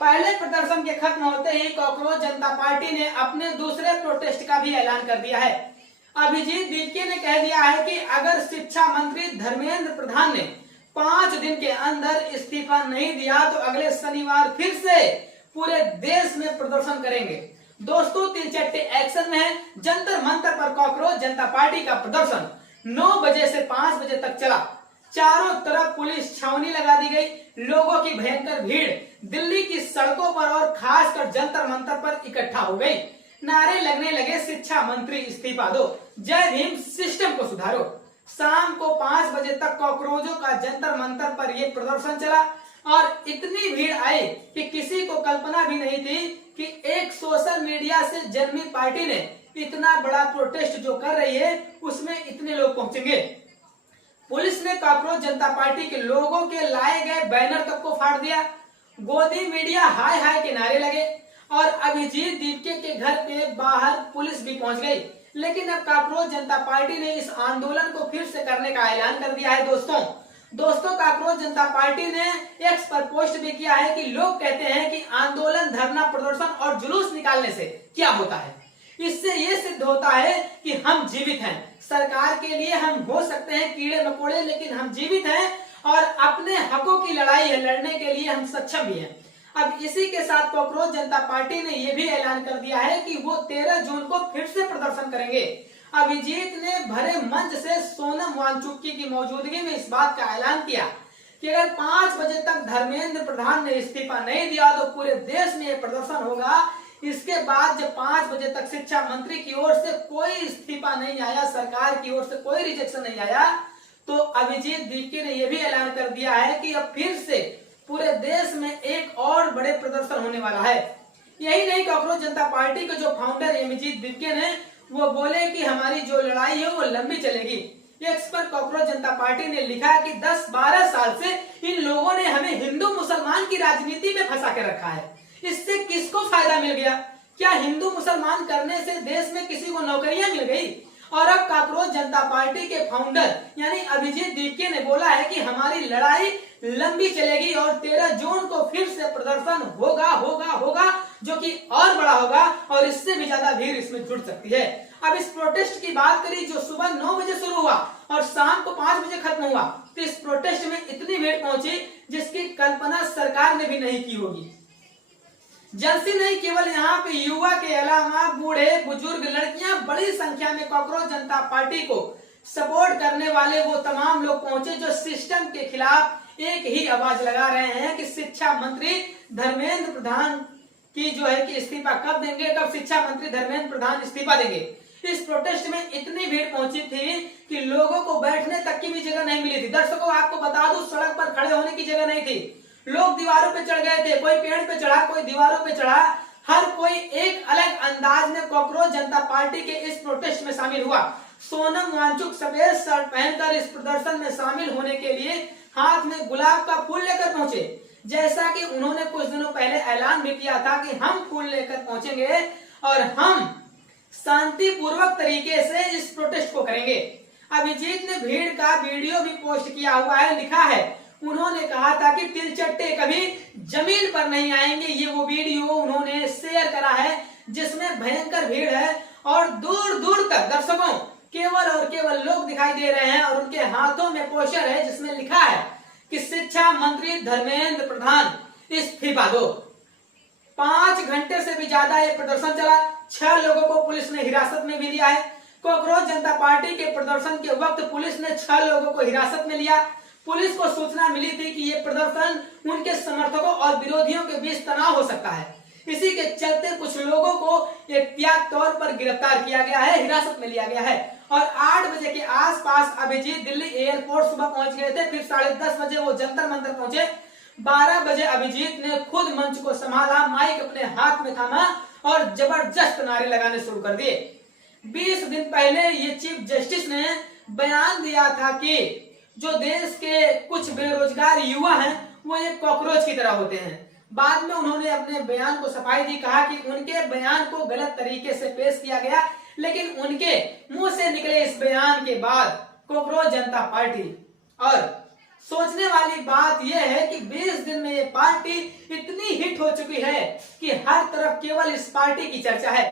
पहले प्रदर्शन के खत्म होते ही कॉकरोच जनता पार्टी ने अपने दूसरे प्रोटेस्ट का भी ऐलान कर दिया है। अभिजीत दीपके ने कह दिया है कि अगर शिक्षा मंत्री धर्मेंद्र प्रधान ने 5 दिन के अंदर इस्तीफा नहीं दिया तो अगले शनिवार फिर से पूरे देश में प्रदर्शन करेंगे। दोस्तों, तिलचट्टे एक्शन में है। जंतर मंतर पर कॉकरोच जनता पार्टी का प्रदर्शन 9 बजे से 5 बजे तक चला। चारों तरफ पुलिस छावनी लगा दी गई। लोगों की भयंकर भीड़ दिल्ली की सड़कों पर और खासकर जंतर मंतर पर इकट्ठा हो गई। नारे लगने लगे, शिक्षा मंत्री इस्तीफा दो, जय भीम, सिस्टम को सुधारो। शाम को 5 बजे तक कॉकरोचों का जंतर मंतर पर यह प्रदर्शन चला और इतनी भीड़ आई कि किसी को कल्पना भी नहीं थी कि एक सोशल मीडिया से जन्मी पार्टी ने इतना बड़ा प्रोटेस्ट जो कर रही है उसमें इतने लोग पहुंचेंगे। पुलिस ने कॉकरोच जनता पार्टी के लोगों के लाए गए बैनर तक को फाड़ दिया। गोदी मीडिया हाय हाय के नारे लगे और अभिजीत दीपके के घर के बाहर पुलिस भी पहुंच गई। लेकिन अब कॉकरोच जनता पार्टी ने इस आंदोलन को फिर से करने का ऐलान कर दिया है। दोस्तों, कॉकरोच जनता पार्टी ने एक्स पर पोस्ट भी किया है कि लोग कहते हैं कि आंदोलन, धरना, प्रदर्शन और जुलूस निकालने से क्या होता है। इससे ये सिद्ध होता है कि हम जीवित हैं। सरकार के लिए हम हो सकते हैं कीड़े मकोड़े, लेकिन हम जीवित हैं और अपने हकों की लड़ाई लड़ने के लिए हम सक्षम भी हैं। अब इसी के साथ कॉकरोच जनता पार्टी ने यह भी ऐलान कर दिया है कि वो 13 जून को फिर से प्रदर्शन करेंगे। अभिजीत ने भरे मंच से सोनम वांगचुक की मौजूदगी में इस बात का ऐलान किया कि अगर 5 बजे तक धर्मेंद्र प्रधान ने इस्तीफा नहीं दिया तो पूरे देश में यह प्रदर्शन होगा। इसके बाद जब 5 बजे तक शिक्षा मंत्री की ओर से कोई इस्तीफा नहीं आया, सरकार की ओर से कोई रिजेक्शन नहीं आया, तो अभिजीत दीपके ने यह भी ऐलान कर दिया है कि अब फिर से पूरे देश में एक और बड़े प्रदर्शन होने वाला है। यही नहीं, कॉकरोच जनता पार्टी के जो फाउंडर अभिजीत दीपके ने वो बोले कि हमारी जो लड़ाई है वो लंबी चलेगी। एक्स पर कॉकरोच जनता पार्टी ने लिखा कि 10-12 साल से इन लोगों ने हमें हिंदू मुसलमान की राजनीति में फंसा के रखा है। इससे किसको फायदा मिल गया? क्या हिंदू मुसलमान करने से देश में किसी को नौकरियां मिल गई? और अब कॉकरोच जनता पार्टी के फाउंडर यानी अभिजीत दीपके ने बोला है कि हमारी लड़ाई लंबी चलेगी और 13 जून को फिर से प्रदर्शन होगा जो कि और बड़ा होगा और इससे भी ज्यादा भीड़ इसमें जुड़ सकती है। अब इस प्रोटेस्ट की बात करी जो सुबह 9 बजे शुरू हुआ और शाम को 5 बजे खत्म हुआ, तो इस प्रोटेस्ट में इतनी भीड़ पहुंची जिसकी कल्पना सरकार ने भी नहीं की होगी। जलसी नहीं, केवल यहाँ पे युवा के अलावा बूढ़े बुजुर्ग, लड़कियां बड़ी संख्या में कॉकरोच जनता पार्टी को सपोर्ट करने वाले वो तमाम लोग पहुंचे जो सिस्टम के खिलाफ एक ही आवाज लगा रहे हैं कि शिक्षा मंत्री धर्मेंद्र प्रधान की जो है कि इस्तीफा कब देंगे, कब शिक्षा मंत्री धर्मेंद्र प्रधान इस्तीफा देंगे। इस प्रोटेस्ट में इतनी भीड़ पहुंची थी कि लोगों को बैठने तक की भी जगह नहीं मिली थी। दर्शकों, आपको बता दूं, सड़क पर खड़े होने की जगह नहीं थी। लोग दीवारों पे चढ़ गए थे, कोई पेड़ पे चढ़ा, कोई दीवारों पे चढ़ा। हर कोई एक अलग अंदाज में कॉकरोच जनता पार्टी के इस प्रोटेस्ट में शामिल हुआ। सोनम वांगचुक सफेद शर्ट पहनकर इस प्रदर्शन में शामिल होने के लिए हाथ में गुलाब का फूल लेकर पहुंचे, जैसा कि उन्होंने कुछ दिनों पहले ऐलान भी किया था कि हम फूल लेकर पहुंचेंगे और हम शांतिपूर्वक तरीके से इस प्रोटेस्ट को करेंगे। अभिजीत ने भीड़ का वीडियो भी पोस्ट किया हुआ है, लिखा है, उन्होंने कहा था कि तिलचट्टे कभी जमीन पर नहीं आएंगे। ये वो वीडियो उन्होंने शेयर करा है जिसमें भयंकर भीड़ है और दूर दूर तक दर्शकों केवल और केवल लोग दिखाई दे रहे हैं और उनके हाथों में पोस्टर है जिसमें लिखा है कि शिक्षा मंत्री धर्मेंद्र प्रधान इस्तीफा दो। 5 घंटे से भी ज्यादा ये प्रदर्शन चला। 6 लोगों को पुलिस ने हिरासत में भी लिया है। कॉकरोच जनता पार्टी के प्रदर्शन के वक्त पुलिस ने 6 लोगों को हिरासत में लिया। पुलिस को सूचना मिली थी कि ये प्रदर्शन उनके समर्थकों और विरोधियों के बीच तनाव हो सकता है। इसी के चलते कुछ लोगों को एहतियात तौर पर गिरफ्तार किया गया है, हिरासत में लिया गया है और 8 बजे के आसपास अभिजीत दिल्ली एयरपोर्ट सुबह पहुंच गए थे। फिर 10:30 बजे वो जंतर मंतर पहुंचे। 12 बजे अभिजीत ने खुद मंच को संभाला, माइक अपने हाथ में थामा और जबरदस्त नारे लगाने शुरू कर दिए। 20 दिन पहले ये चीफ जस्टिस ने बयान दिया था कि जो देश के कुछ बेरोजगार युवा हैं वो एक कॉकरोच की तरह होते हैं। बाद में उन्होंने अपने बयान को सफाई दी, कहा कि उनके बयान को गलत तरीके से पेश किया गया, लेकिन उनके मुंह से निकले इस बयान के बाद कॉकरोच जनता पार्टी और सोचने वाली बात यह है कि 20 दिन में ये पार्टी इतनी हिट हो चुकी है कि हर तरफ केवल इस पार्टी की चर्चा है।